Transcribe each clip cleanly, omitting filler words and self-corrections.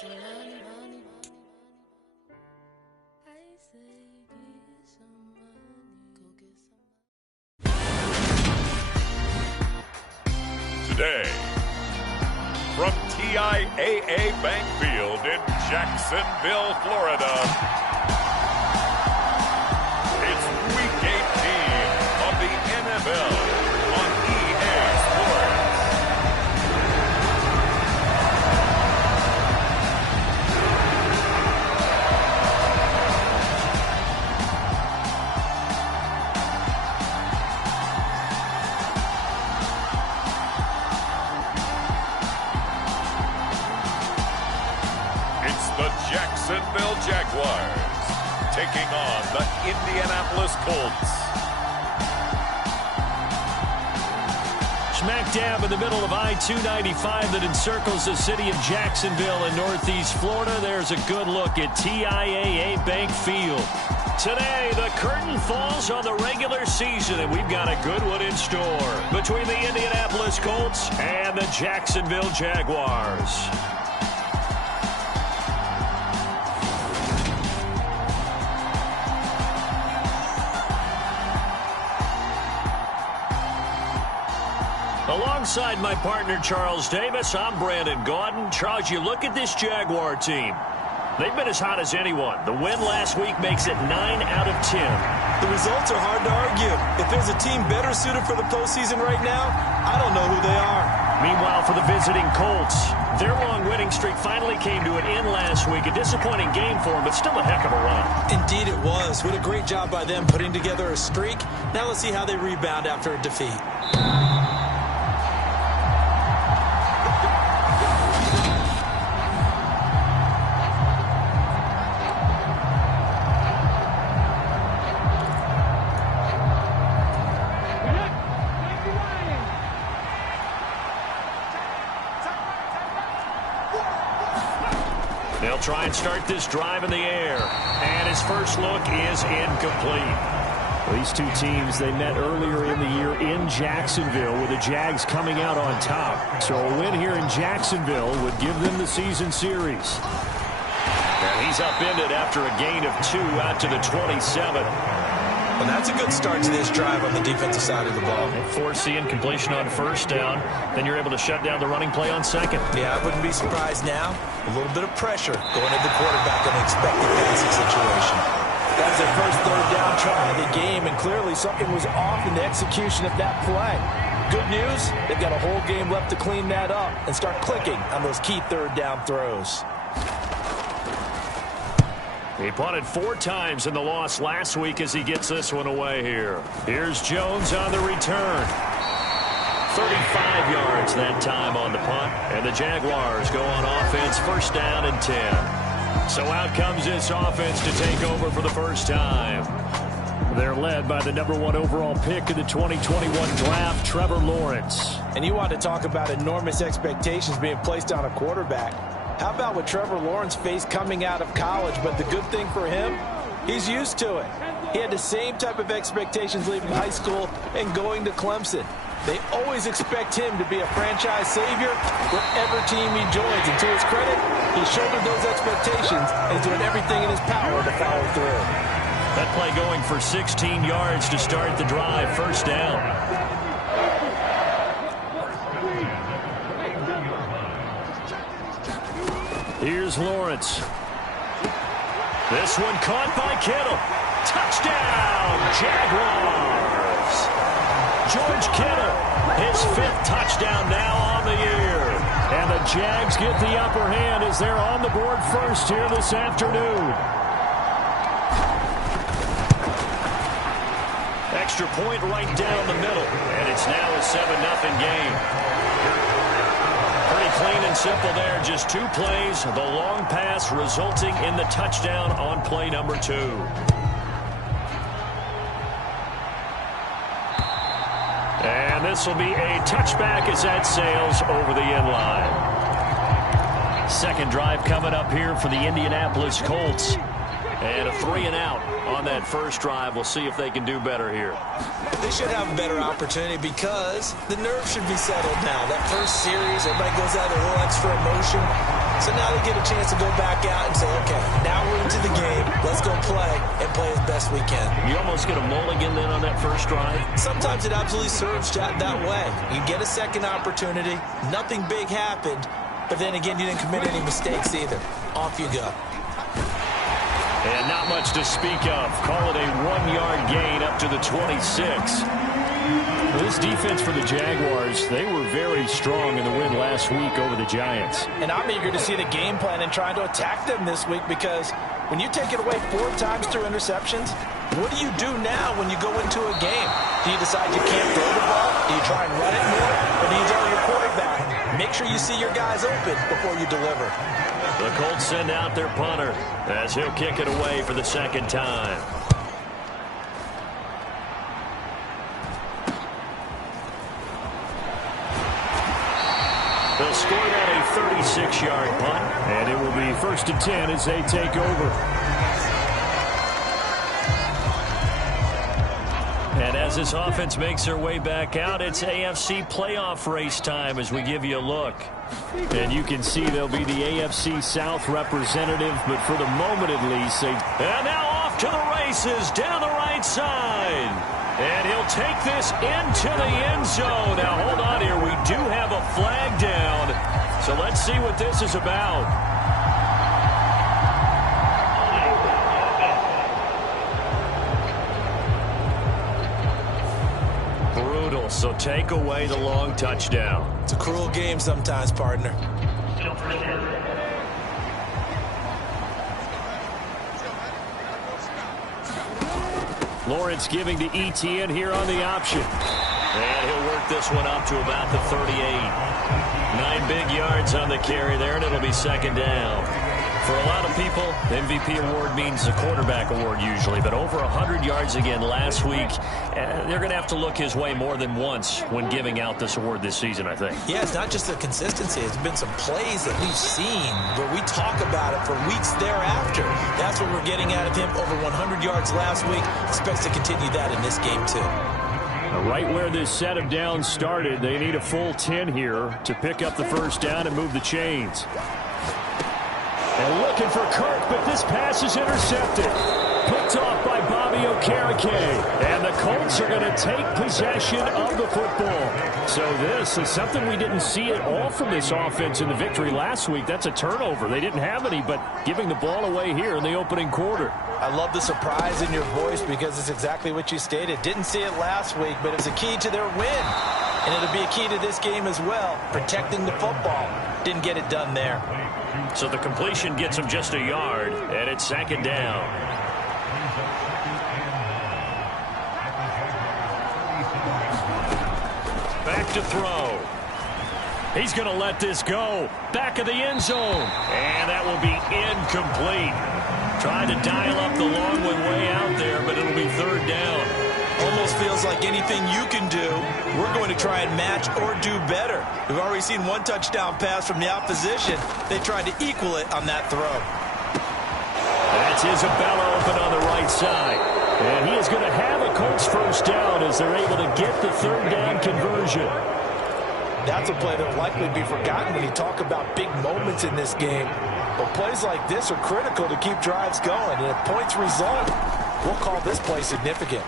Today, from TIAA Bank Field in Jacksonville, Florida, it's Week 18 of the NFL on EA Sports. The Jacksonville Jaguars taking on the Indianapolis Colts. Smack dab in the middle of I-295 that encircles the city of Jacksonville in northeast Florida. There's a good look at TIAA Bank Field. Today, the curtain falls on the regular season, and we've got a good one in store between the Indianapolis Colts and the Jacksonville Jaguars. Alongside my partner, Charles Davis, I'm Brandon Gaudin. Charles, you look at this Jaguar team. They've been as hot as anyone. The win last week makes it 9 out of 10. The results are hard to argue. If there's a team better suited for the postseason right now, I don't know who they are. Meanwhile, for the visiting Colts, their long winning streak finally came to an end last week. A disappointing game for them, but still a heck of a run. Indeed it was. What a great job by them putting together a streak. Now let's see how they rebound after a defeat. They'll try and start this drive in the air. And his first look is incomplete. These two teams, they met earlier in the year in Jacksonville with the Jags coming out on top. So a win here in Jacksonville would give them the season series. And he's upended after a gain of 2 out to the 27. Well, that's a good start to this drive on the defensive side of the ball. Foreseeing completion on first down. Then you're able to shut down the running play on second. Yeah, I wouldn't be surprised now. A little bit of pressure going at the quarterback in an expected passing situation. That's their first third down try of the game, and clearly something was off in the execution of that play. Good news, they've got a whole game left to clean that up and start clicking on those key third down throws. He punted 4 times in the loss last week as he gets this one away here. Here's Jones on the return. 35 yards that time on the punt, and the Jaguars go on offense, first down and 10. So out comes this offense to take over for the first time. They're led by the #1 overall pick in the 2021 draft, Trevor Lawrence. And you want to talk about enormous expectations being placed on a quarterback. How about what Trevor Lawrence faced coming out of college? But the good thing for him, he's used to it. He had the same type of expectations leaving high school and going to Clemson. They always expect him to be a franchise savior whatever team he joins. And to his credit, he shouldered those expectations and is doing everything in his power to follow through. That play going for 16 yards to start the drive, first down. Here's Lawrence. This one caught by Kittle. Touchdown, Jaguars. George Kittle, his 5th touchdown now on the year. And the Jags get the upper hand as they're on the board first here this afternoon. Extra point right down the middle. And it's now a 7-0 game. Pretty clean and simple there. Just 2 plays. The long pass resulting in the touchdown on play number 2. And this will be a touchback as that sails over the end line. Second drive coming up here for the Indianapolis Colts. And a 3-and-out on that first drive. We'll see if they can do better here. They should have a better opportunity because the nerves should be settled now. That first series, everybody goes out with a little extra emotion. So now they get a chance to go back out and say, okay, now we're into the game. Let's go play and play as best we can. You almost get a mulligan then on that first drive. Sometimes it absolutely serves that way. You get a second opportunity. Nothing big happened. But then again, you didn't commit any mistakes either. Off you go. And not much to speak of. Call it a 1-yard gain up to the 26. This defense for the Jaguars, they were very strong in the win last week over the Giants. And I'm eager to see the game plan and trying to attack them this week, because when you take it away 4 times through interceptions, what do you do now when you go into a game? Do you decide you can't throw the ball? Do you try and run it more? Or do you tell your quarterback, make sure you see your guys open before you deliver? The Colts send out their punter as he'll kick it away for the second time. They'll score that a 36-yard punt, and it will be 1st and 10 as they take over. And as this offense makes their way back out, it's AFC playoff race time as we give you a look. And you can see they'll be the AFC South representative, but for the moment at least, and now off to the races down the right side. And he'll take this into the end zone. Now, hold on here. We do have a flag down. So let's see what this is about. Brutal. So take away the long touchdown. It's a cruel game sometimes, partner. Lawrence giving to ETN here on the option. And he'll work this one up to about the 38. 9 big yards on the carry there, and it'll be 2nd down. For a lot of people, the MVP award means the quarterback award usually, but over 100 yards again last week. They're going to have to look his way more than once when giving out this award this season, I think. Yeah, it's not just the consistency. It's been some plays that we've seen where we talk about it for weeks thereafter. That's what we're getting out of him. Over 100 yards last week. Expects to continue that in this game, too. Right where this set of downs started, they need a full 10 here to pick up the first down and move the chains. And looking for Kirk, but this pass is intercepted. Picked off by Wk18. And the Colts are going to take possession of the football. So this is something we didn't see at all from this offense in the victory last week. That's a turnover. They didn't have any, but giving the ball away here in the opening quarter. I love the surprise in your voice because it's exactly what you stated. Didn't see it last week, but it's a key to their win. And it'll be a key to this game as well, protecting the football. Didn't get it done there. So the completion gets him just a yard, and it's 2nd down. Back to throw. He's going to let this go. Back of the end zone. And that will be incomplete. Trying to dial up the long one way out there, but it'll be 3rd down. Almost feels like anything you can do, we're going to try and match or do better. We've already seen 1 touchdown pass from the opposition. They tried to equal it on that throw. That's Isabella open on the right side. And he is going to have a Colts first down as they're able to get the 3rd down conversion. That's a play that will likely be forgotten when you talk about big moments in this game. But plays like this are critical to keep drives going. And if points result, we'll call this play significant.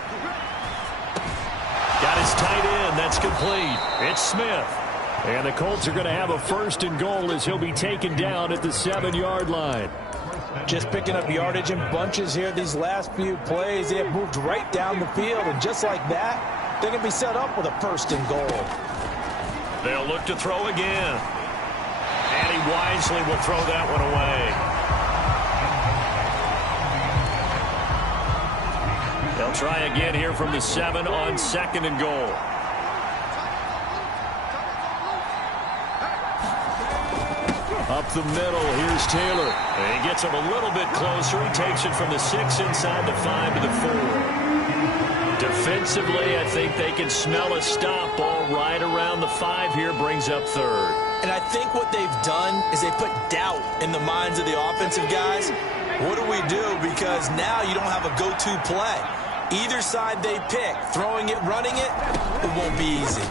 Got his tight end. That's complete. It's Smith. And the Colts are going to have a 1st and goal as he'll be taken down at the 7-yard line. Just picking up yardage in bunches here these last few plays. They have moved right down the field. And just like that, they're going to be set up with a 1st and goal. They'll look to throw again. And he wisely will throw that one away. They'll try again here from the 7 on 2nd and goal. Up the middle, here's Taylor. And he gets him a little bit closer. He takes it from the 6 inside the 5 to the 4. Defensively, I think they can smell a stop ball right around the 5 here, brings up 3rd. And I think what they've done is they put doubt in the minds of the offensive guys. What do we do? Because now you don't have a go-to play. Either side they pick, throwing it, running it, it won't be easy.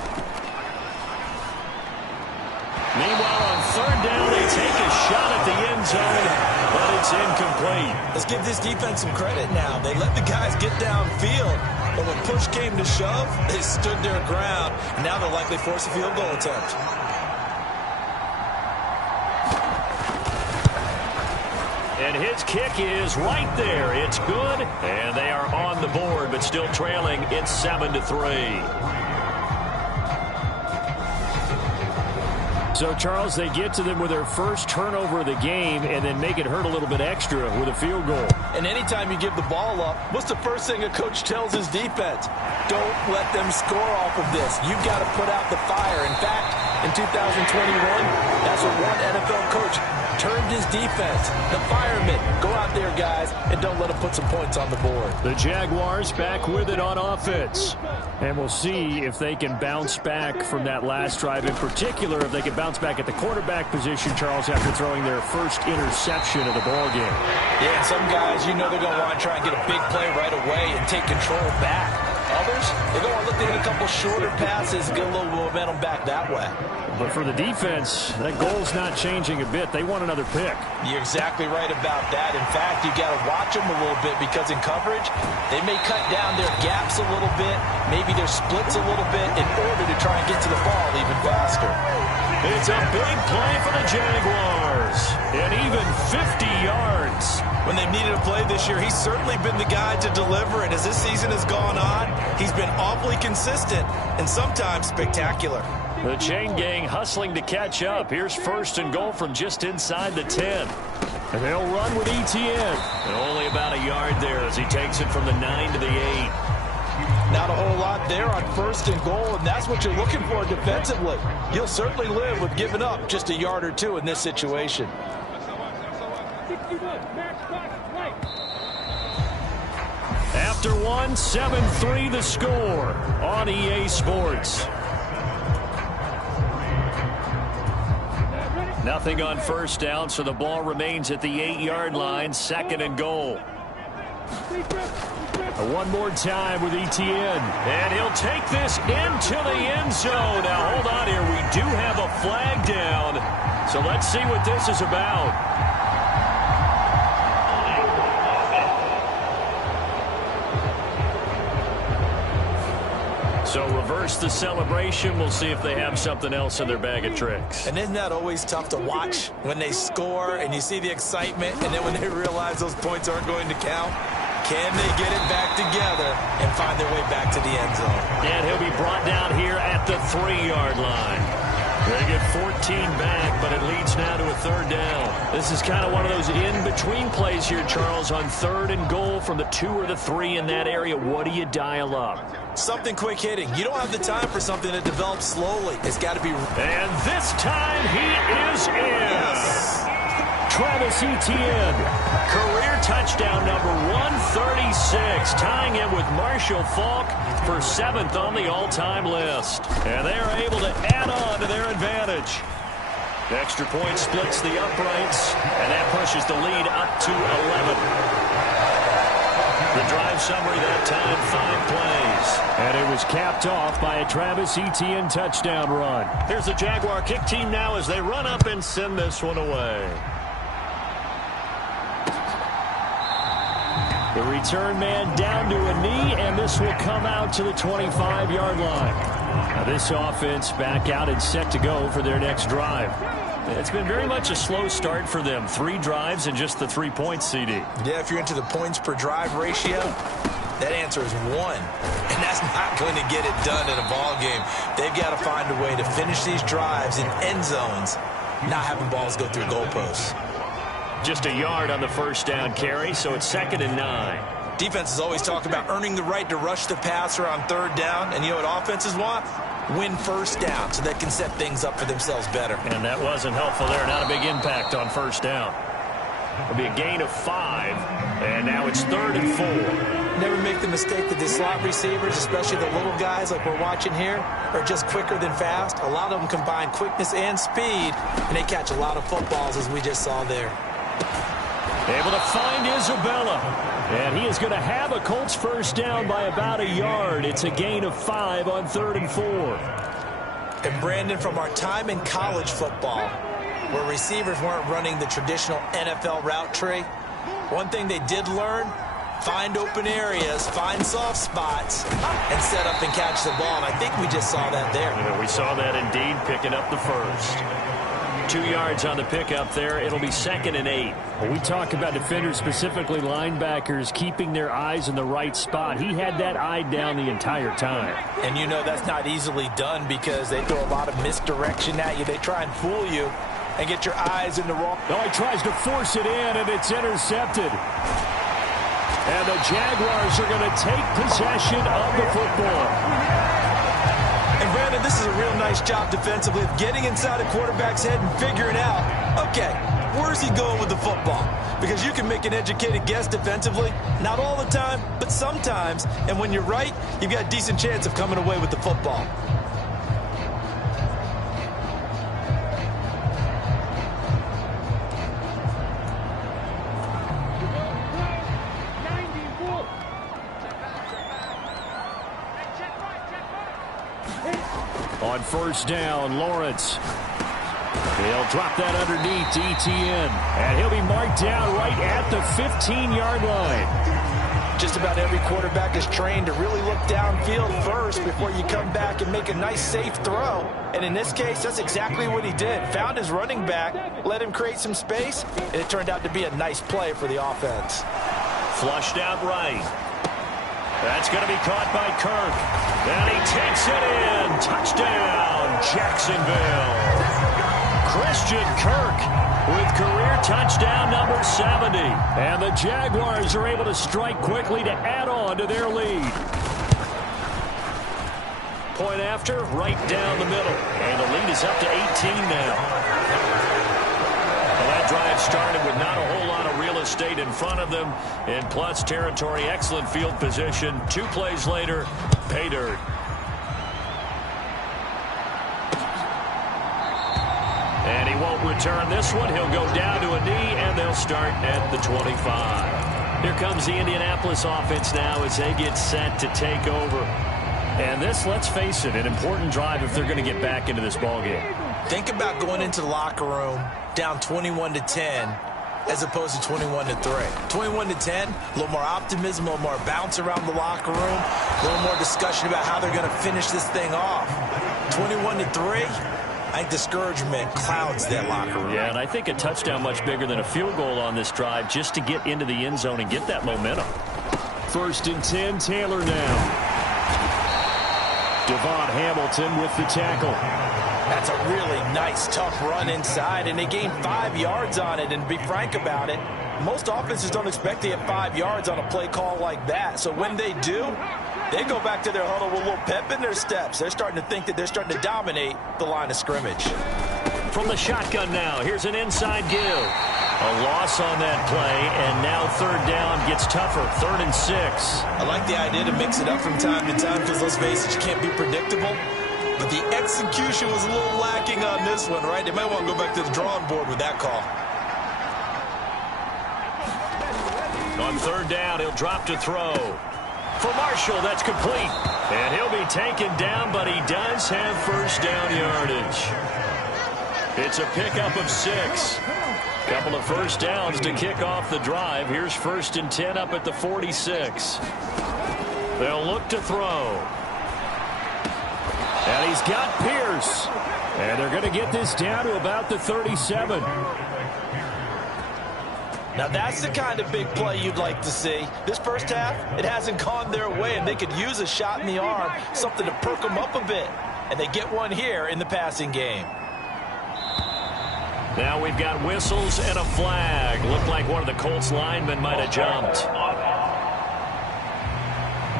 Meanwhile, on 3rd down, they take a shot at zone, but it's incomplete. Let's give this defense some credit now. They let the guys get downfield, but when push came to shove, they stood their ground. Now they'll likely force a field goal attempt. And his kick is right there. It's good, and they are on the board, but still trailing. It's 7-3. So, Charles, they get to them with their first turnover of the game and then make it hurt a little bit extra with a field goal. And anytime you give the ball up, what's the first thing a coach tells his defense? Don't let them score off of this. You've got to put out the fire. In fact, in 2021, that's what one NFL coach turned his defense. The firemen. Go out there, guys, and don't let them put some points on the board. The Jaguars back with it on offense. And we'll see if they can bounce back from that last drive. In particular, if they can bounce back at the quarterback position, Charles, after throwing their first interception of the ballgame. Yeah, and some guys, you know they're going to want to try and get a big play right away and take control back. Others, they're going to look to hit a couple shorter passes, get a little momentum back that way. But for the defense, that goal's not changing a bit. They want another pick. You're exactly right about that. In fact, you got to watch them a little bit because in coverage, they may cut down their gaps a little bit, maybe their splits a little bit in order to try and get to the ball even faster. It's a big play for the Jaguars, and even 50 yards. When they've needed a play this year, he's certainly been the guy to deliver. And as this season has gone on, he's been awfully consistent and sometimes spectacular. The chain gang hustling to catch up. Here's 1st and goal from just inside the 10. And they'll run with ETN. And only about a yard there as he takes it from the 9 to the 8. Not a whole lot there on 1st and goal, and that's what you're looking for defensively. You'll certainly live with giving up just a yard or two in this situation. After one, 7-3 the score on EA Sports. Nothing on 1st down, so the ball remains at the 8-yard line, 2nd and goal. One more time with ETN, and he'll take this into the end zone. Now, hold on here. We do have a flag down, so let's see what this is about. So reverse the celebration. We'll see if they have something else in their bag of tricks. And isn't that always tough to watch when they score and you see the excitement, and then when they realize those points aren't going to count? Can they get it back together and find their way back to the end zone? And he'll be brought down here at the 3-yard line. They get 14 back, but it leads now to a 3rd down. This is kind of one of those in-between plays here, Charles, on 3rd and goal from the 2 or the 3 in that area. What do you dial up? Something quick hitting. You don't have the time for something that develops slowly. It's got to be. And this time he is in. Yes. Travis Etienne, career touchdown number 136, tying him with Marshall Faulk for 7th on the all-time list. And they are able to add on to their advantage. The extra point splits the uprights, and that pushes the lead up to 11. The drive summary that time, 5 plays. And it was capped off by a Travis Etienne touchdown run. Here's the Jaguar kick team now as they run up and send this one away. The return man down to a knee, and this will come out to the 25-yard line. Now this offense back out and set to go for their next drive. It's been very much a slow start for them. 3 drives and just the 3 points, CD. Yeah, if you're into the points per drive ratio, that answer is 1. And that's not going to get it done in a ball game. They've got to find a way to finish these drives in end zones, not having balls go through goalposts. Just a yard on the 1st down carry, so it's 2nd and 9. Defenses always talk about earning the right to rush the passer on 3rd down, and you know what offenses want? Win 1st down so they can set things up for themselves better. And that wasn't helpful there. Not a big impact on 1st down. It'll be a gain of 5, and now it's 3rd and 4. Never make the mistake that the slot receivers, especially the little guys like we're watching here, are just quicker than fast. A lot of them combine quickness and speed, and they catch a lot of footballs, as we just saw there. Able to find Isabella. And he is going to have a Colts 1st down by about a yard. It's a gain of 5 on 3rd and 4. And Brandon, from our time in college football, where receivers weren't running the traditional NFL route tree. One thing they did learn, find open areas, find soft spots, and set up and catch the ball. And I think we just saw that there. Yeah, we saw that indeed, picking up the first. 2 yards on the pickup there. It'll be 2nd and 8. Well, we talk about defenders, specifically linebackers, keeping their eyes in the right spot. He had that eye down the entire time. And you know that's not easily done because they throw a lot of misdirection at you. They try and fool you and get your eyes in the wrong. Oh, he tries to force it in, and it's intercepted. And the Jaguars are going to take possession of the football. And Brandon, this is a real nice job defensively of getting inside a quarterback's head and figuring out, okay, where's he going with the football? Because you can make an educated guess defensively, not all the time, but sometimes. And when you're right, you've got a decent chance of coming away with the football. On first down, Lawrence. He'll drop that underneath to ETN. And he'll be marked down right at the 15-yard line. Just about every quarterback is trained to really look downfield first before you come back and make a nice, safe throw. And in this case, that's exactly what he did. Found his running back, let him create some space, and it turned out to be a nice play for the offense. Flushed out right. That's going to be caught by Kirk. And he takes it in. Touchdown, Jacksonville. Christian Kirk with career touchdown number 70. And the Jaguars are able to strike quickly to add on to their lead. Point after, right down the middle. And the lead is up to 18 now. Well, that drive started with not a whole lot of real estate in front of them. In plus territory, excellent field position. 2 plays later, pay dirt. And he won't return this one. He'll go down to a knee, and they'll start at the 25. Here comes the Indianapolis offense now as they get set to take over. And this, let's face it, an important drive if they're going to get back into this ballgame. Think about going into the locker room down 21-10 as opposed to 21-3. 21-10, a little more optimism, a little more bounce around the locker room, a little more discussion about how they're going to finish this thing off. 21-3, I think discouragement clouds that locker room. Yeah, and I think a touchdown much bigger than a field goal on this drive just to get into the end zone and get that momentum. 1st and 10, Taylor now. Devon Hamilton with the tackle. That's a really nice, tough run inside, and they gained 5 yards on it. And to be frank about it, most offenses don't expect to get 5 yards on a play call like that. So when they do, they go back to their huddle with a little pep in their steps. They're starting to think that they're starting to dominate the line of scrimmage. From the shotgun now, here's an inside give. A loss on that play, and now 3rd down gets tougher. 3rd and 6. I like the idea to mix it up from time to time because, let's face it, you can't be predictable. But the execution was a little lacking on this one, right? They might want to go back to the drawing board with that call. On 3rd down, he'll drop to throw. For Marshall, that's complete. And he'll be taken down, but he does have 1st down yardage. It's a pickup of 6. Couple of 1st downs to kick off the drive. Here's 1st and 10 up at the 46. They'll look to throw. And he's got Pierce. And they're going to get this down to about the 37. Now that's the kind of big play you'd like to see. This first half, it hasn't gone their way, and they could use a shot in the arm, something to perk them up a bit. And they get one here in the passing game. Now we've got whistles and a flag. Looked like one of the Colts linemen might have jumped.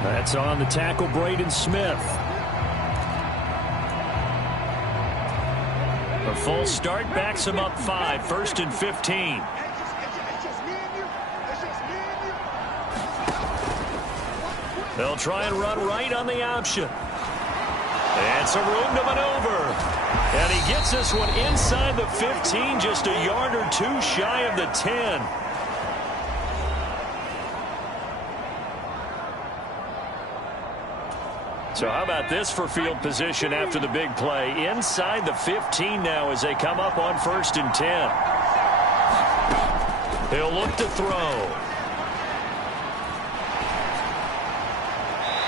That's on the tackle, Braden Smith. A false start backs him up 5. 1st and 15. They'll try and run right on the option. And some room to maneuver. And he gets this one inside the 15, just a yard or 2 shy of the 10. So how about this for field position after the big play? Inside the 15 now as they come up on 1st and 10. He'll look to throw.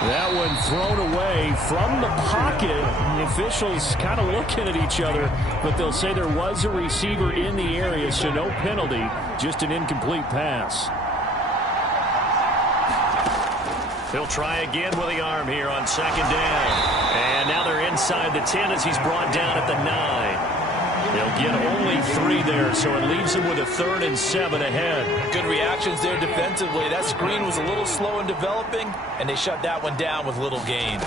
That one thrown away from the pocket. The officials kind of looking at each other, but they'll say there was a receiver in the area, so no penalty, just an incomplete pass. He'll try again with the arm here on 2nd down. And now they're inside the 10 as he's brought down at the 9. They'll get only 3 there, so it leaves him with a 3rd and 7 ahead. Good reactions there defensively. That screen was a little slow in developing, and they shut that one down with little gain.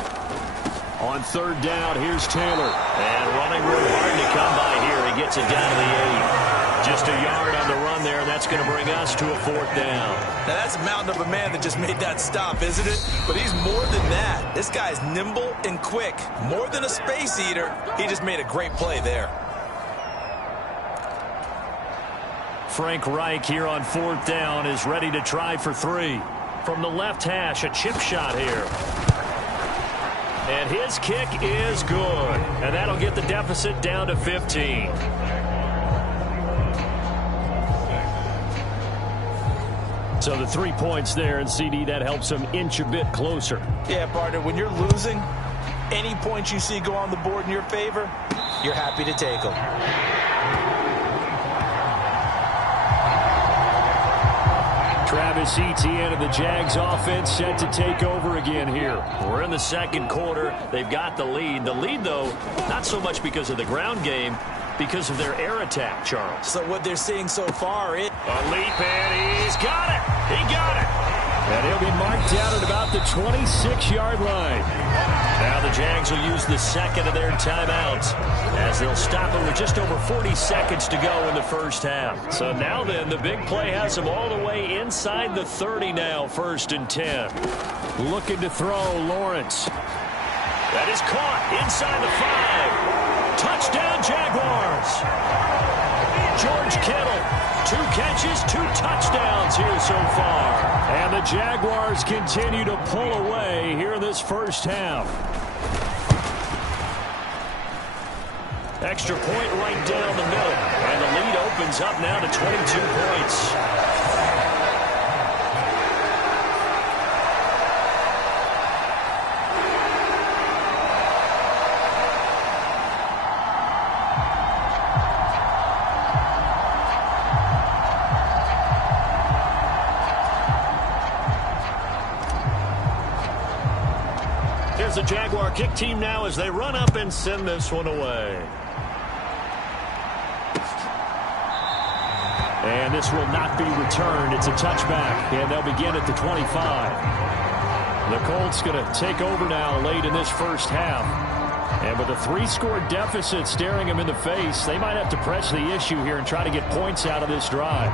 On 3rd down, here's Taylor. And running room hard to come by here. He gets it down to the 8. Just a yard on the run there, and that's going to bring us to a 4th down. Now, that's a mountain of a man that just made that stop, isn't it? But he's more than that. This guy's nimble and quick. More than a space eater. He just made a great play there. Frank Reich here on 4th down is ready to try for 3. From the left hash, a chip shot here. And his kick is good. And that'll get the deficit down to 15. So the 3 points there, and CD, that helps him inch a bit closer. Yeah, partner, when you're losing, any points you see go on the board in your favor, you're happy to take them. Travis Etienne of the Jags offense set to take over again here. We're in the 2nd quarter. They've got the lead. The lead, though, not so much because of the ground game, because of their air attack, Charles. So what they're seeing so far, A leap, and he's got it. He got it. And he'll be marked down at about the 26-yard line. Now the Jags will use the 2nd of their timeouts as they'll stop it with just over 40 seconds to go in the 1st half. So now then, the big play has them all the way inside the 30 now, 1st and 10. Looking to throw, Lawrence. That is caught inside the 5. Touchdown, Jaguars. George Kittle, 2 catches, 2 touchdowns here so far. And the Jaguars continue to pull away here in this 1st half. Extra point right down the middle. And the lead opens up now to 22 points. The Jaguar kick team now as they run up and send this one away. And this will not be returned. It's a touchback, and they'll begin at the 25. The Colts going to take over now late in this 1st half. And with a 3-score deficit staring them in the face, they might have to press the issue here and try to get points out of this drive.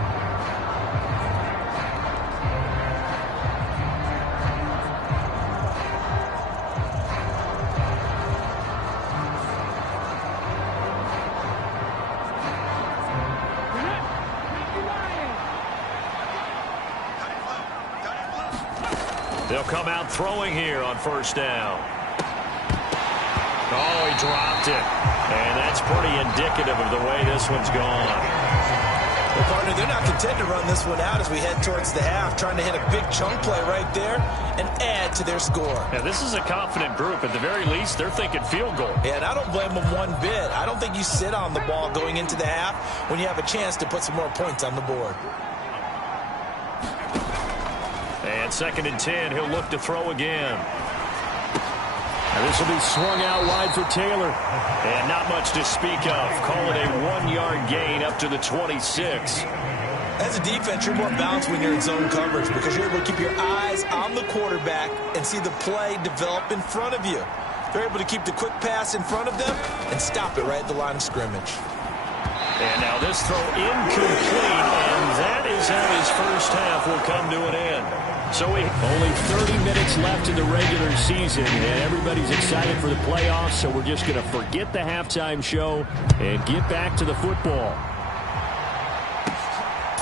They'll come out throwing here on 1st down. Oh, he dropped it. And that's pretty indicative of the way this one's gone. Well, partner, they're not content to run this one out as we head towards the half, trying to hit a big chunk play right there and add to their score. Yeah, this is a confident group. At the very least, they're thinking field goal. Yeah, and I don't blame them one bit. I don't think you sit on the ball going into the half when you have a chance to put some more points on the board. And 2nd and 10, he'll look to throw again. And this will be swung out wide for Taylor. And not much to speak of. Call it a 1-yard gain up to the 26. As a defense, you're more balanced when you're in zone coverage because you're able to keep your eyes on the quarterback and see the play develop in front of you. They're able to keep the quick pass in front of them and stop it right at the line of scrimmage. And now this throw incomplete, and that is how his 1st half will come to an end. So only 30 minutes left in the regular season, and everybody's excited for the playoffs, so we're just going to forget the halftime show and get back to the football.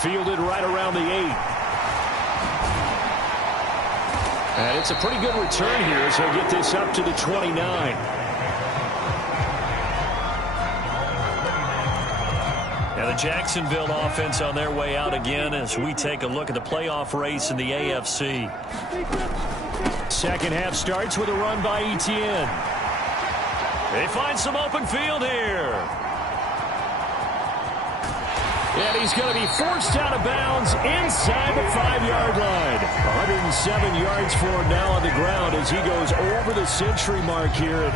Fielded right around the 8. And it's a pretty good return here as he'll get this up to the 29. And the Jacksonville offense on their way out again as we take a look at the playoff race in the AFC. Second half starts with a run by Etienne. They find some open field here. And he's going to be forced out of bounds inside the 5-yard line. 107 yards for him now on the ground as he goes over the century mark here.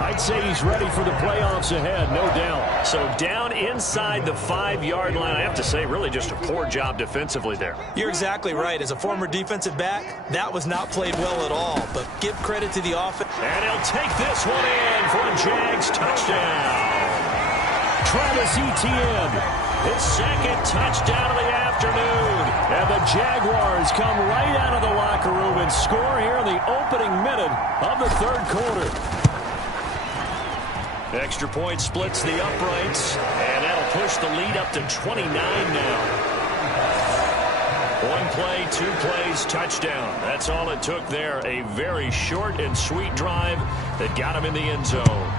I'd say he's ready for the playoffs ahead, no doubt. So down inside the 5-yard line, I have to say, really just a poor job defensively there. You're exactly right. As a former defensive back, that was not played well at all. But give credit to the offense. And he'll take this one in for a Jags touchdown. Travis Etienne. His second touchdown of the afternoon. And the Jaguars come right out of the locker room and score here in the opening minute of the third quarter. Extra point splits the uprights, and that'll push the lead up to 29 now. One play, 2 plays, touchdown. That's all it took there. A very short and sweet drive that got him in the end zone.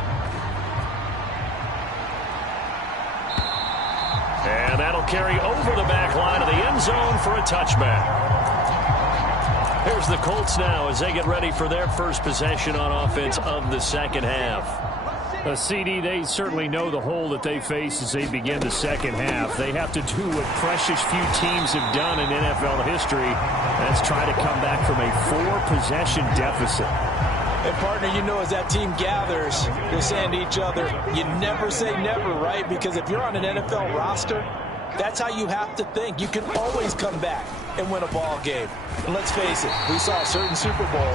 And that'll carry over the back line of the end zone for a touchback. Here's the Colts now as they get ready for their first possession on offense of the second half. CD, they certainly know the hole that they face as they begin the second half. They have to do what precious few teams have done in NFL history. That's try to come back from a 4-possession deficit. And, partner, you know, as that team gathers, they're saying to each other, you never say never, right? Because if you're on an NFL roster, that's how you have to think. You can always come back and win a ball game. And let's face it, we saw a certain Super Bowl,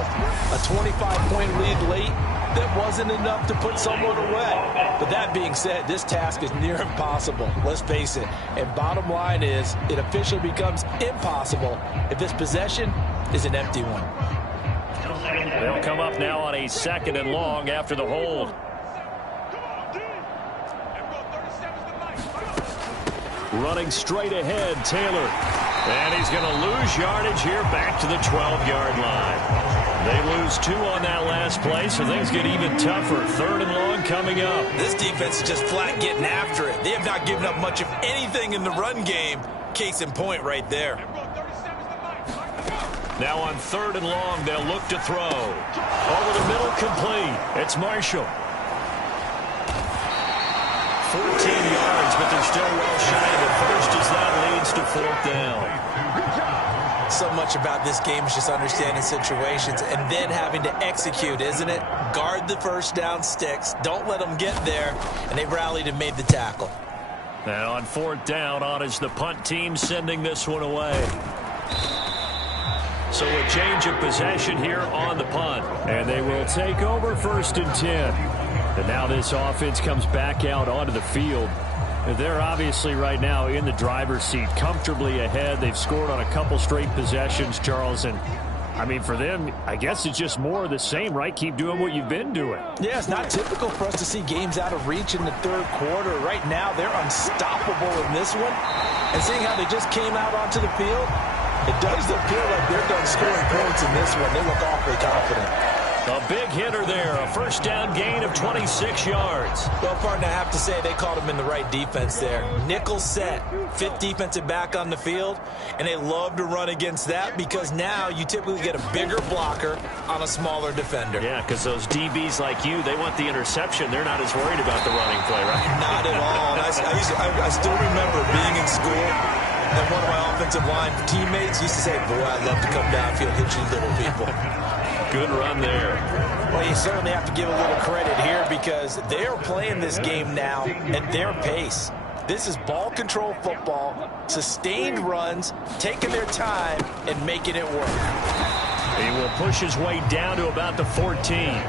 a 25-point lead late that wasn't enough to put someone away. But that being said, this task is near impossible. Let's face it. And bottom line is, it officially becomes impossible if this possession is an empty one. They'll come up now on a 2nd and long after the hold. Running straight ahead, Taylor. And he's going to lose yardage here back to the 12-yard line. They lose 2 on that last play, so things get even tougher. 3rd and long coming up. This defense is just flat getting after it. They have not given up much of anything in the run game. Case in point right there. Now on 3rd and long, they'll look to throw. Over the middle, complete. It's Marshall. 14 yards, but they're still well shy of it first as that leads to 4th down. So much about this game is just understanding situations and then having to execute, isn't it? Guard the first down sticks. Don't let them get there. And they rallied and made the tackle. And on 4th down, on is the punt team sending this one away. So a change of possession here on the punt. And they will take over 1st and 10. And now this offense comes back out onto the field. They're obviously right now in the driver's seat, comfortably ahead. They've scored on a couple straight possessions, Charles. And, I mean, for them, I guess it's just more of the same, right? Keep doing what you've been doing. Yeah, it's not typical for us to see games out of reach in the third quarter. Right now, they're unstoppable in this one. And seeing how they just came out onto the field, it does appear like they're done scoring points in this one. They look awfully confident. A big hitter there, a 1st down gain of 26 yards. Well, partner, I have to say they called him in the right defense there. Nickel set, 5th defensive back on the field, and they love to run against that because now you typically get a bigger blocker on a smaller defender. Yeah, because those DBs like you, they want the interception. They're not as worried about the running play, right? Not at all. I still remember being in school, and one of my offensive line teammates used to say, boy, I'd love to come downfield, hit you little people. Good run there. Well, you certainly have to give a little credit here because they're playing this game now at their pace. This is ball control football, sustained runs, taking their time and making it work. He will push his way down to about the 14.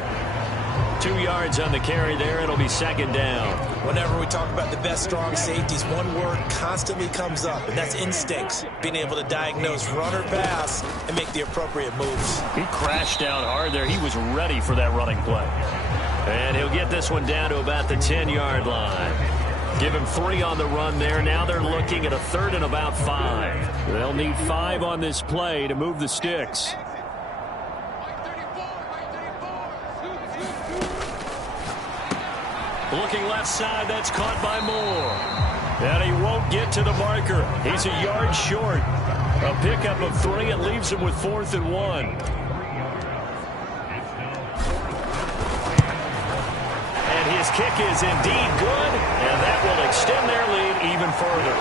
2 yards on the carry there. It'll be 2nd down. Whenever we talk about the best strong safeties, one word constantly comes up, and that's instincts. Being able to diagnose run or pass and make the appropriate moves. He crashed down hard there. He was ready for that running play. And he'll get this one down to about the 10-yard line. Give him 3 on the run there. Now they're looking at a 3rd and about 5. They'll need 5 on this play to move the sticks. Looking left side, that's caught by Moore. And he won't get to the marker. He's a yard short. A pickup of 3 and leaves him with 4th and 1. And his kick is indeed good, and that will extend their lead even further.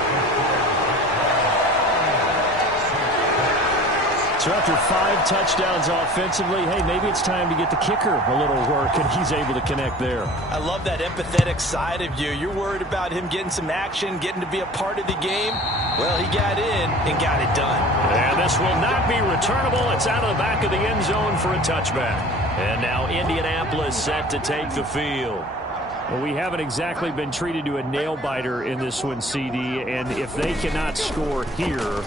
So after 5 touchdowns offensively, hey, maybe it's time to get the kicker a little work, and he's able to connect there. I love that empathetic side of you. You're worried about him getting some action, getting to be a part of the game. Well, he got in and got it done. And this will not be returnable. It's out of the back of the end zone for a touchback. And now Indianapolis set to take the field. Well, we haven't exactly been treated to a nail-biter in this one, CD, and if they cannot score here,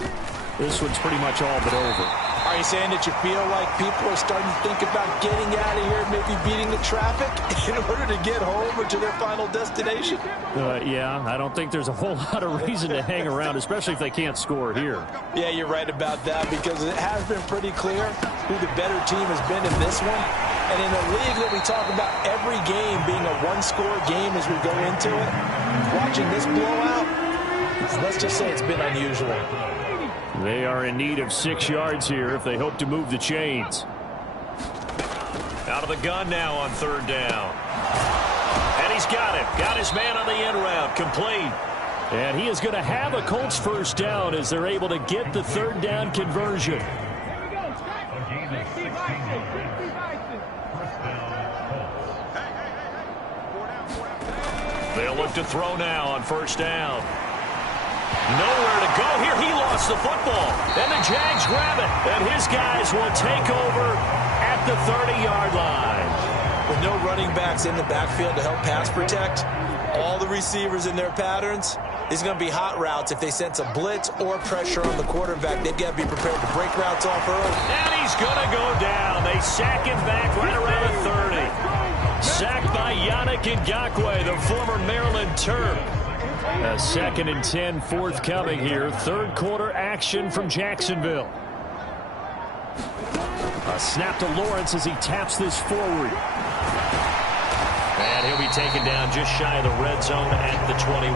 this one's pretty much all but over. Are you saying that you feel like people are starting to think about getting out of here, maybe beating the traffic in order to get home or to their final destination? Yeah, I don't think there's a whole lot of reason to hang around, especially if they can't score here. Yeah, you're right about that, because it has been pretty clear who the better team has been in this one. And in a league that we talk about every game being a one-score game as we go into it, watching this blowout, let's just say it's been unusual. They are in need of 6 yards here if they hope to move the chains. Out of the gun now on 3rd down. And he's got it. Got his man on the end route. Complete. And he is going to have a Colts 1st down as they're able to get the 3rd down conversion. They'll look to throw now on 1st down. Nowhere to go here. He lost the football. And the Jags grab it. And his guys will take over at the 30-yard line. With no running backs in the backfield to help pass protect, all the receivers in their patterns, it's going to be hot routes if they sense a blitz or pressure on the quarterback. They've got to be prepared to break routes off early. And he's going to go down. They sack him back right around the 30. Sacked by Wk18, the former Maryland Terp. A 2nd and 10 forthcoming here. 3rd quarter action from Jacksonville. A snap to Lawrence as he taps this forward. And he'll be taken down just shy of the red zone at the 21.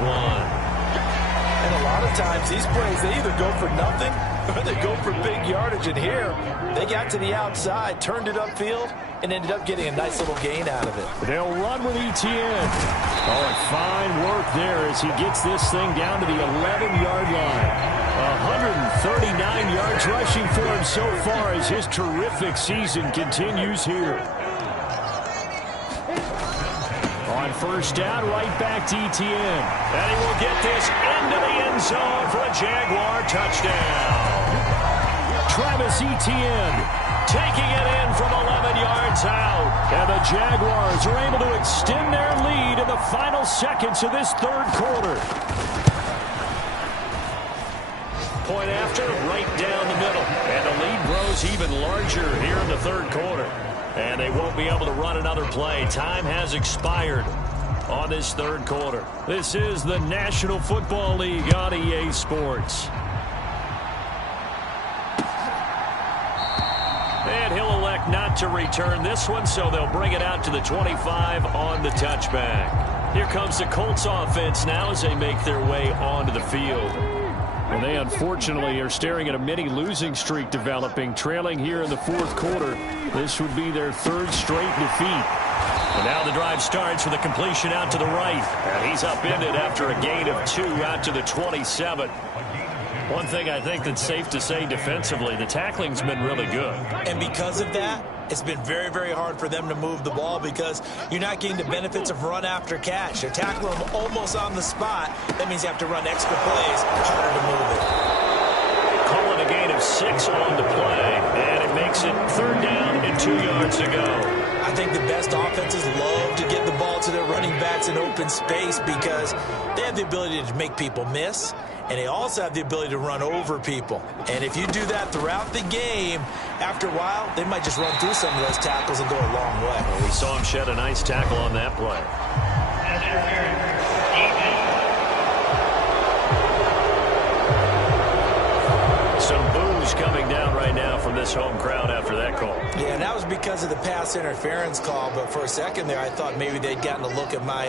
And a lot of times these plays, they either go for nothing or they go for big yardage. And here, they got to the outside, turned it upfield, and ended up getting a nice little gain out of it. They'll run with ETN. Oh, and fine work there as he gets this thing down to the 11-yard line. 139 yards rushing for him so far as his terrific season continues here. On 1st down, right back to ETN. And he will get this into the end zone for a Jaguar touchdown. Travis Etienne taking it in from 11 yards out. And the Jaguars are able to extend their lead in the final seconds of this 3rd quarter. Point after, right down the middle. And the lead grows even larger here in the 3rd quarter. And they won't be able to run another play. Time has expired on this 3rd quarter. This is the National Football League on EA Sports. And he'll elect not to return this one, so they'll bring it out to the 25 on the touchback. Here comes the Colts offense now as they make their way onto the field. And they unfortunately are staring at a mini losing streak developing, trailing here in the 4th quarter. This would be their 3rd straight defeat. And now the drive starts with a completion out to the right. And he's upended after a gain of 2 out to the 27. One thing I think that's safe to say defensively, the tackling's been really good. And because of that, it's been very, very hard for them to move the ball because you're not getting the benefits of run after catch. They're tackling them almost on the spot. That means you have to run extra plays, harder to move it. Calling a gain of 6 on the play, and it makes it 3rd down and 2 yards to go. I think the best offenses love to get the ball to their running backs in open space because they have the ability to make people miss, and they also have the ability to run over people. And if you do that throughout the game, after a while, they might just run through some of those tackles and go a long way. Well, we saw him shed a nice tackle on that play. Some boos coming down right now from this home crowd after that call. Yeah, and that was because of the pass interference call, but for a second there I thought maybe they'd gotten a look at my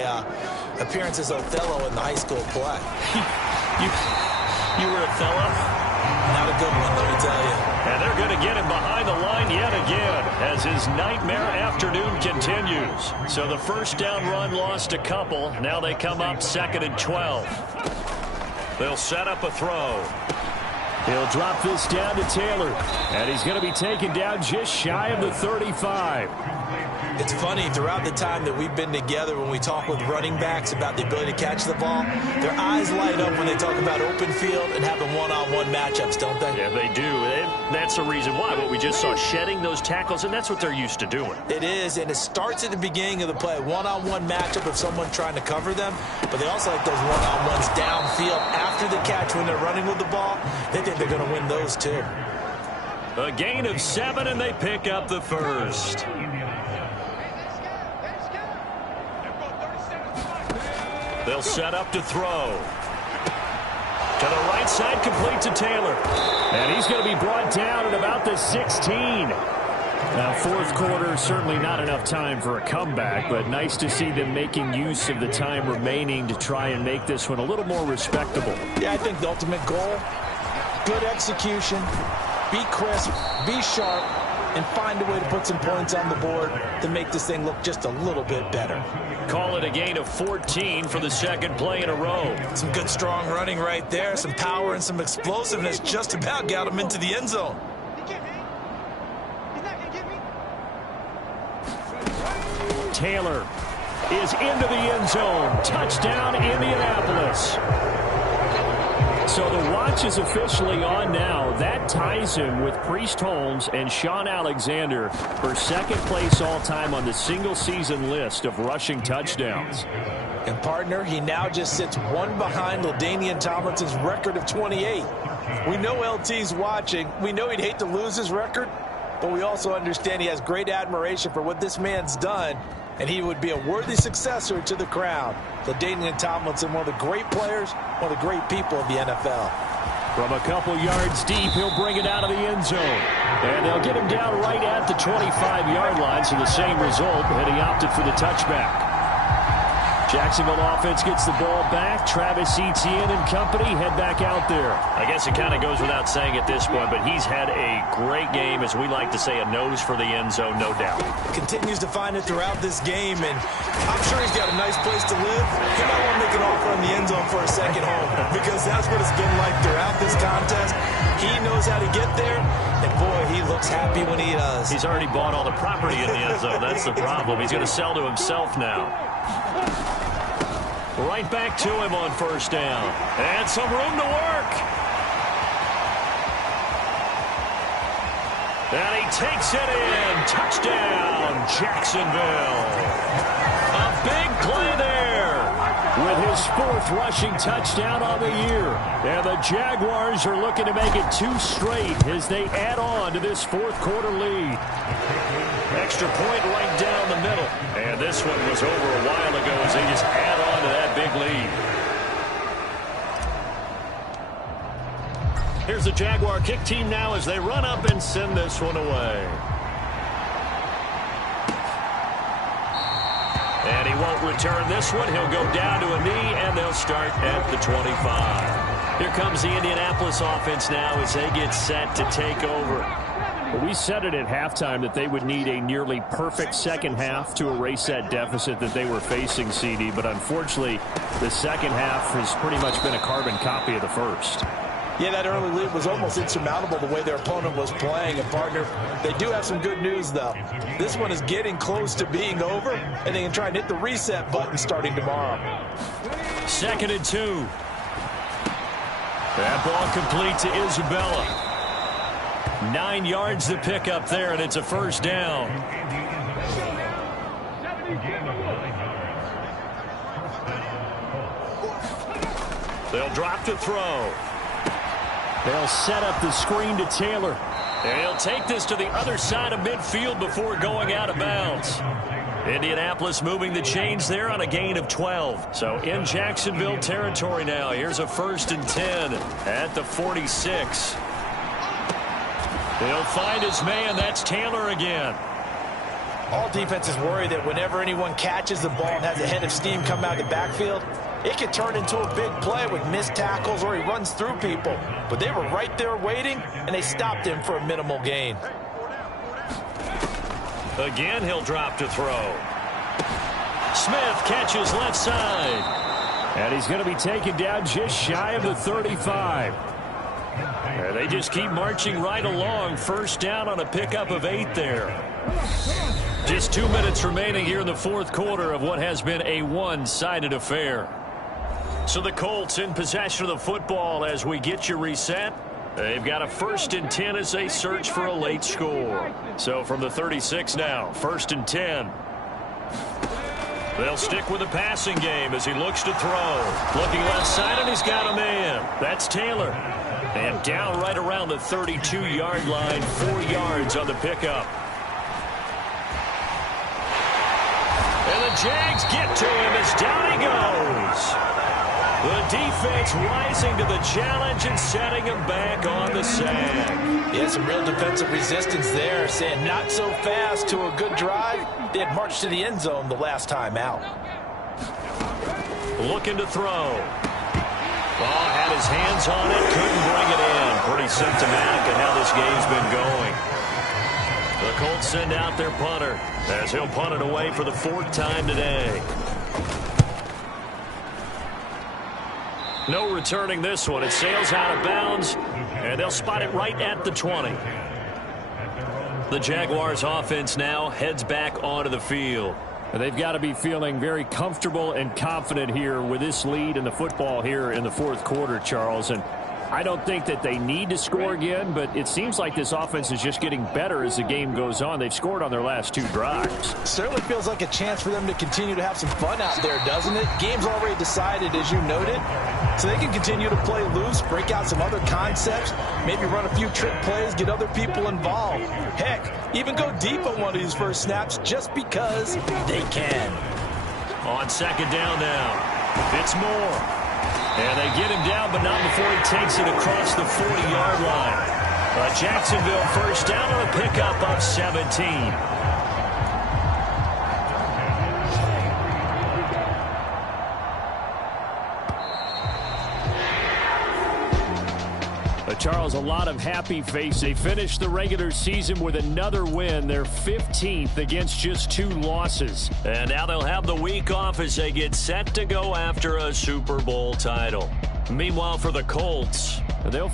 appearance as Othello in the high school play. You were Othello? Not a good one, let me tell you. And they're going to get him behind the line yet again as his nightmare afternoon continues. So the first down run lost a couple. Now they come up 2nd and 12. They'll set up a throw. He'll drop this down to Taylor. And he's going to be taken down just shy of the 35. It's funny, throughout the time that we've been together, when we talk with running backs about the ability to catch the ball, their eyes light up when they talk about open field and having one-on-one matchups, don't they? Yeah, they do. That's the reason why. What we just saw, shedding those tackles, and that's what they're used to doing. It is, and it starts at the beginning of the play. One-on-one matchup of someone trying to cover them, but they also like those one-on-ones downfield after the catch when they're running with the ball. They think they're going to win those, too. A gain of 7, and they pick up the first. They'll set up to throw. To the right side, complete to Taylor. And he's going to be brought down at about the 16. Now, fourth quarter, certainly not enough time for a comeback, but nice to see them making use of the time remaining to try and make this one a little more respectable. Yeah, I think the ultimate goal, good execution, be crisp, be sharp, and find a way to put some points on the board to make this thing look just a little bit better. Call it a gain of 14 for the second play in a row. Some good, strong running right there. Some power and some explosiveness just about got him into the end zone. Taylor is into the end zone. Touchdown, Indianapolis. So the watch is officially on now. That ties him with Priest Holmes and Sean Alexander for second place all-time on the single-season list of rushing touchdowns. And, partner, he now just sits one behind LaDainian Tomlinson's record of 28. We know LT's watching. We know he'd hate to lose his record, but we also understand he has great admiration for what this man's done, and he would be a worthy successor to the crown. LaDainian Tomlinson, one of the great players, one of the great people of the NFL. From a couple yards deep, he'll bring it out of the end zone. And they'll get him down right at the 25-yard line, so the same result, and he opted for the touchback. Jacksonville offense gets the ball back. Travis Etienne and company head back out there. I guess it kind of goes without saying at this point, but he's had a great game, as we like to say, a nose for the end zone, no doubt. Continues to find it throughout this game, and I'm sure he's got a nice place to live. He might want to make an offer in the end zone for a second home, because that's what it's been like throughout this contest. He knows how to get there, and boy, he looks happy when he does. He's already bought all the property in the end zone. That's the problem. He's going to sell to himself now. Right back to him on first down. And some room to work. And he takes it in. Touchdown, Jacksonville. A big play there. With his fourth rushing touchdown on the year. And the Jaguars are looking to make it 2 straight as they add on to this fourth quarter lead. Extra point right down the middle. And this one was over a while ago as they just add on to that big lead. Here's the Jaguar kick team now as they run up and send this one away. And he won't return this one. He'll go down to a knee, and they'll start at the 25. Here comes the Indianapolis offense now as they get set to take over. Well, we said it at halftime that they would need a nearly perfect second half to erase that deficit that they were facing, CD. But unfortunately, the second half has pretty much been a carbon copy of the first. Yeah, that early lead was almost insurmountable the way their opponent was playing. And, partner, they do have some good news, though. This one is getting close to being over, and they can try and hit the reset button starting tomorrow. 2nd and 2. That ball complete to Isabella. 9 yards to pick up there, and it's a first down. They'll drop to throw. They'll set up the screen to Taylor. And he'll take this to the other side of midfield before going out of bounds. Indianapolis moving the chains there on a gain of 12. So in Jacksonville territory now. Here's a 1st and 10 at the 46. He'll find his man. That's Taylor again. All defenses worry that whenever anyone catches the ball and has a head of steam come out of the backfield, it could turn into a big play with missed tackles or he runs through people. But they were right there waiting, and they stopped him for a minimal gain. Again, he'll drop to throw. Smith catches left side. And he's going to be taken down just shy of the 35. And they just keep marching right along. First down on a pickup of 8 there. Just 2 minutes remaining here in the fourth quarter of what has been a one-sided affair. So the Colts in possession of the football as we get you reset. They've got a 1st and 10 as they search for a late score. So from the 36 now, 1st and 10. They'll stick with the passing game as he looks to throw. Looking left side, and he's got a man. That's Taylor. And down right around the 32-yard line, 4 yards on the pickup. And the Jags get to him as down he goes. The defense rising to the challenge and setting him back on the sack. Yeah, some real defensive resistance there, saying not so fast to a good drive. They had marched to the end zone the last time out. Looking to throw. Ball had his hands on it, couldn't bring it in. Pretty symptomatic of how this game's been going. The Colts send out their punter as he'll punt it away for the 4th time today. No returning this one. It sails out of bounds, and they'll spot it right at the 20. The Jaguars offense now heads back onto the field. They've got to be feeling very comfortable and confident here with this lead in the football here in the fourth quarter, Charles. And I don't think that they need to score again, but it seems like this offense is just getting better as the game goes on. They've scored on their last 2 drives. Certainly feels like a chance for them to continue to have some fun out there, doesn't it? Game's already decided, as you noted, so they can continue to play loose, break out some other concepts, maybe run a few trick plays, get other people involved. Heck, even go deep on one of these first snaps just because they can. On 2nd down now, it's Moore. And they get him down, but not before he takes it across the 40-yard line. A Jacksonville first down on a pickup of 17. Charles, a lot of happy faces. They finished the regular season with another win. They're 15th against just 2 losses. And now they'll have the week off as they get set to go after a Super Bowl title. Meanwhile, for the Colts, they'll